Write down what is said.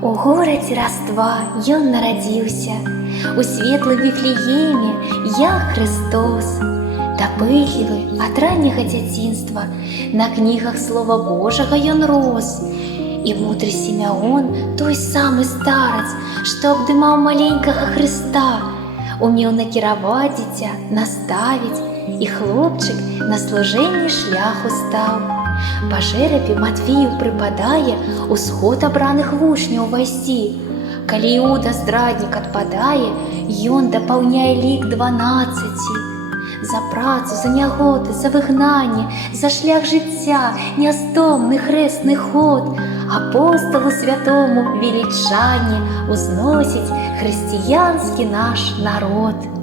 У горадзе раства ён нарадзіўся, у светлым Віфлееме, як Христос. Дапытлівы ад ранняга дзяцінства на кнігах Слова Божага ён рос. І мудры Сімеон, той самы старац, што абдымаў маленькага Хрыста, умеў накіраваць дзіця, наставіць, і хлопчык на служэнні шляху стаў. Па жэрабе Матвею прыпадае усход абраных вучняў увайсці. Калі Іуда здраднік адпадае, ён дапаўняе лік 12. За працу, за нягоды, за выгнанне, за шлях жыцця, нястомны хрэсны ход, апосталу святому велічанне узносіць хрысціянскі наш народ.